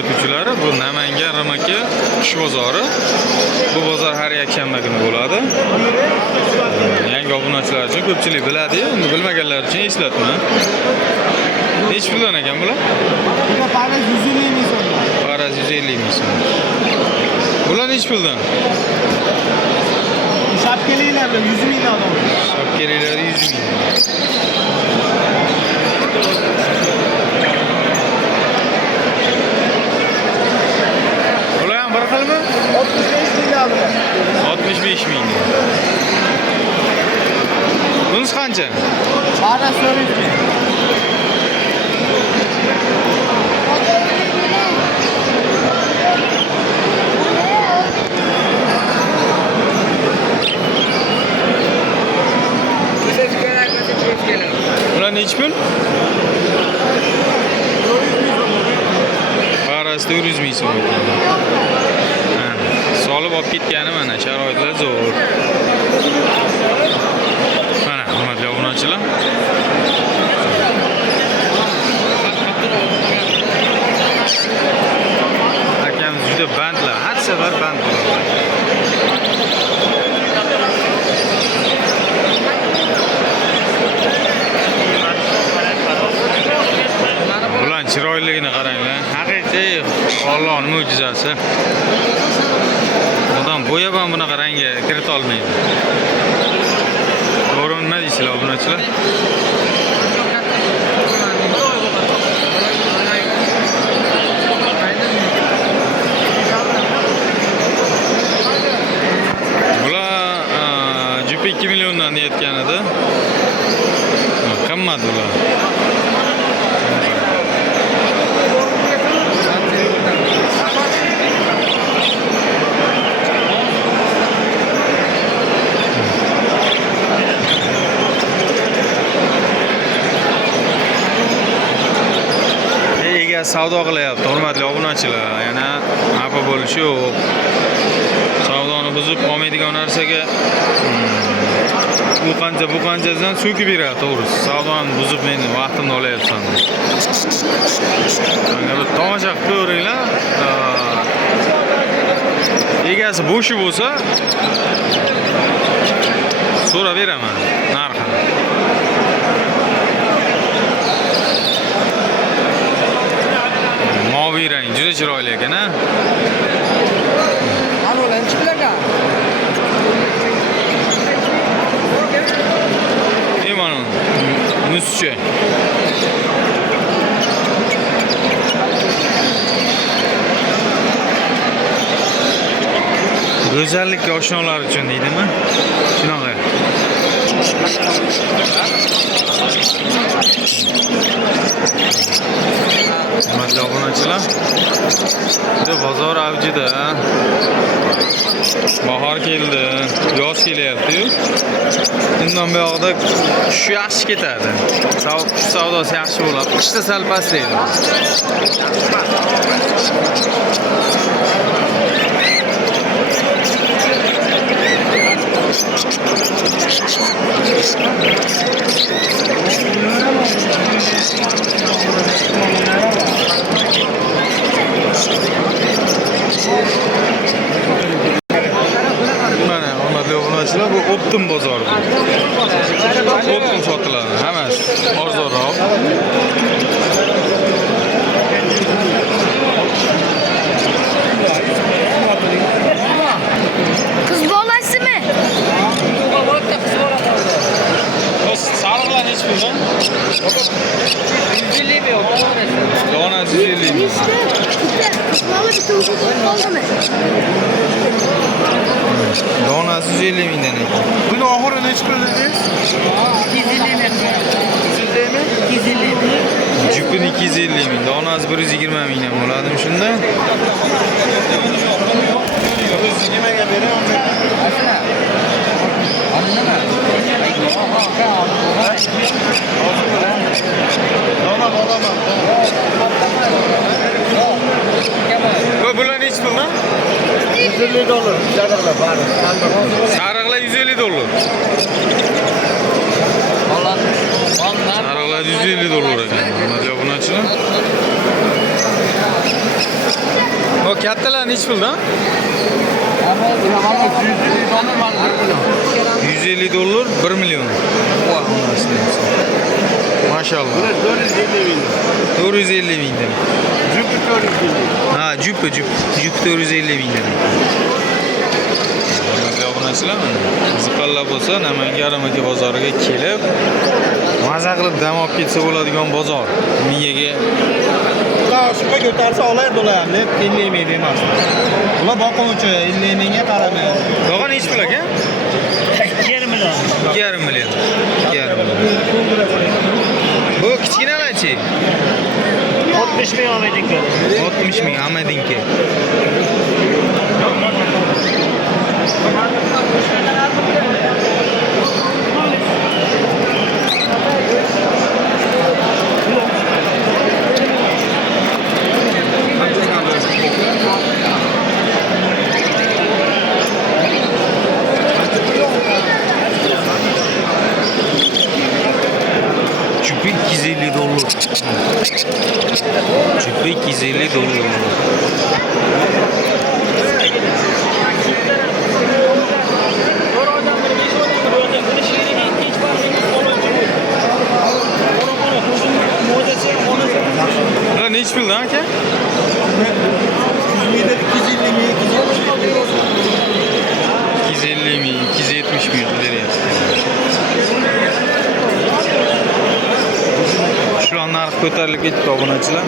kuzatuvchilari, bu Namangan RMK qush bozori. Bu bozor har yakshanba kuni bo'ladi. Yangi obunachilar uchun ko'pchilik biladi-yu, uni bilmaganlar uchun eslatma. Nech puldan ekan bular? Bular paraz 150 ming so'm. Paraz 150 ming so'm. Bular nech puldan? Shapkaliklar 100 mingdan oladi. Shapkaliklar 100 ming. Bular ham bir xilmi? 65 mingdan oladi. 65 ming. Bunisi qancha? Paraz 400 ming. Bular nech pul? Paraz 400 ming so'm ekan. Solib olib ketgani mana, sharoitlar zo'r. Mana, hurmatli obunachilar. Akamiz juda bandlar, har safar band bo'ladi. Bular chiroyligini qaranglar. Haqiqiy Allohning mo'jizasi. Odam bo'yab ham bunaqa rangga kirita olmaydi. To'g'rimi, nima deysizlar obunachilar? Bular jupi 2 milliondan deyotgan edi. Qimmat bular. Savdo qilyapti, hurmatli obunachilar. Yana xafa bo'lish yo'q. Savdoni buzib olmaydigan narsaga bu qanchadan so'kib beradi, to'g'risi. Savdoni buzib meni vaqtimni olyapsan. Mana bu tomosha qilib ko'ringlar. Egasi bo'shi bo'lsa, so'rab beraman narxini. Moviy rang juda chiroyli ekan, ha? Analar chiqlagan. Mana muschi. Go'zallikka oshnolar uchun deydimi? Shunaqa. Hurmatli obunachilar, juda bozor avjida. Bahor keldi, yoz kelyapti-yu. Bundan buyog'ida qush yaxshi ketadi. Qush savdosi yaxshi bo'ladi. Qishda sal pastlaydi. Mana hurmatli obunachilar, bu Optim bozori. Optim sotiladi, hammasi arzonroq. Qiz bolasimi? Sariqlar nech puldan? 150 ming. Donasi 150 ming. Bola bitta o'zi qoldimi? Donasi 150 mingdan ekan. Buni oxiri nech pul dedingiz? 250 ming. 250 ming? 250 ming. Jupini 250 ming, donasi 120 mingdan bo'ladimi shunda? Nimaga beraman? Ashuna. Nima? Bular nech puldan? 150 dollar. Sariqlar bari. Sariqlar 150 dollar. Sariqlar 150 dollar ekan. Hurmatli obunachilar. Kattalar nechi puldan? $150 $1 million. Maşallah. 450 ming dedim. Ha, jup 450 ming dedim. Hurmatli obunachilar, qiziqqanlar bo'lsa, Namangan Ramaka bozoriga kelib, maza qilib dam olib ketsa bo'ladigan bozor. Miyaga Shunga ko'tarsa olar bo'lar deb 50 ming emas. Ular boquvchi 50 mingga qaramaydi. Tog'a nechi pul aka? 2,5 million. 2,5 million. 2,5 million. Bu kichkinalarchi? 60 ming olmaydinki. 60 ming Amadinki. Jupi $250. Jupi $250. Ulan nechi pul lan aka? 250 ming, 270 ming beryapti. Shular narx ko'tarilib ketdi obunachilar.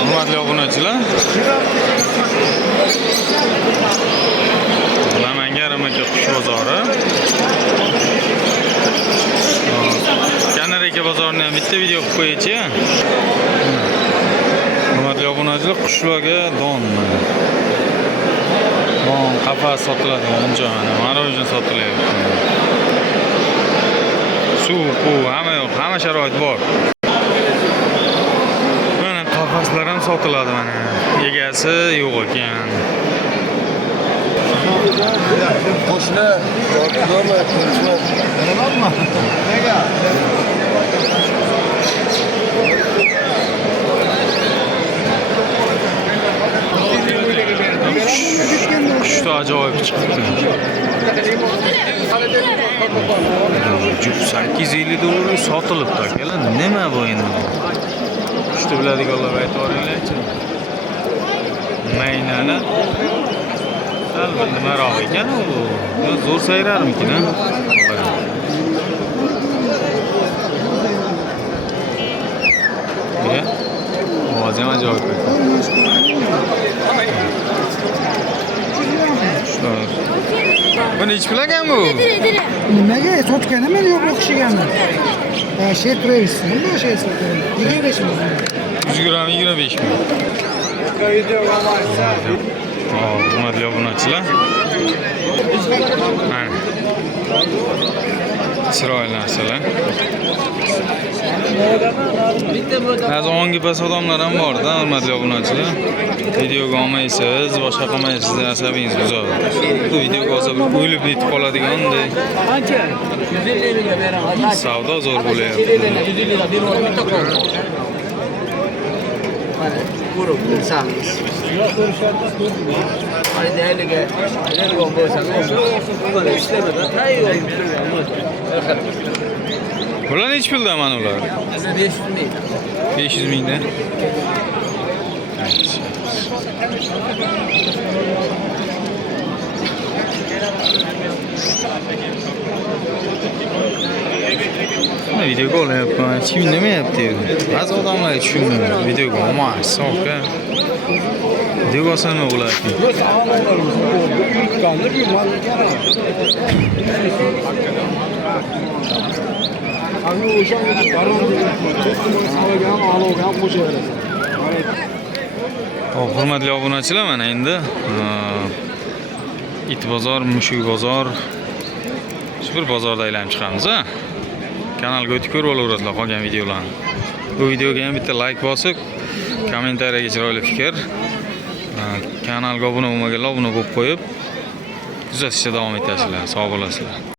Hurmatli obunachilar, Namangan Ramaka qush bozori. Kanaraka bozorini ham bitta video qilib qo'yaychi. Hurmatli obunachilar, qushlarga don. Don qafas sotiladigan joy, mana uchun sotilyapti. Suv, hamma yo'q, hamma sharoit bor. Qafaslar ham sotiladi mana. Egasi yo'q ekan. Qo'shni nega? Qushda ajoyib chiqibdi. Jup $850 sotilibdi akalar. Nima bu endi? Qushni biladiganlar aytib yuboringlarchi. Maynani. Albatta nimaroq ekan u. Zo'r sayrarmikin, ha? Ovozi ham ajoyib. Bu nechi pul ekan bu? Nimaga sotganim men yo'q o'xshaganmi? Şey turaysiz, bu şey sotgan. 25 ming. 100 gram 25 ming. Hurmatli obunachilar. Mana. Chiroyli narsalar. Ba'zi ongi pas odamlar ham bor-da, hurmatli obunachilar. Videoga olmaysiz, boshqa qilmaysiz, asabingiz buzadi. Bu videoga olsa bir o'lib netib qoladiganday. Qancha? 150 mingga beraman. Savdo zo'r bo'lyapti. 150 lira berib bitta qo'l. Mana, ko'rib bilsangiz. Yo'q, ko'rishyapti. Mana deyliga, nega bo'lsangiz, o'sha ishlamada tayyor. Bular nechi puldan mana ular? 500 ming. 500 mingdan. Ne videoga olyapman, hech kim nima yapti? Ba'zi odamlar tushunmaydi. Videoga olmas, so'ka. Devosanmi bo'lardi? Yo'q, savob olamiz. Bu yutganni bu malkara. Ani o'shanga baron degan to'qqiz savogan alogan qo'shaverasiz. Hop, hurmatli obunachilar, mana endi it bozor, mushuk bozor, shu bir bozorda aylanib chiqamiz, a? Kanalga o'tib ko'rib olaverasizlar qolgan videolarni. Bu videoga ham bitta like bosib, kommentariyaga chiroyli fikr, kanalga obuna bo'lmaganlar obuna bo'lib qo'yib, kuzatishda davom etasizlar. Sog' bo'lasizlar.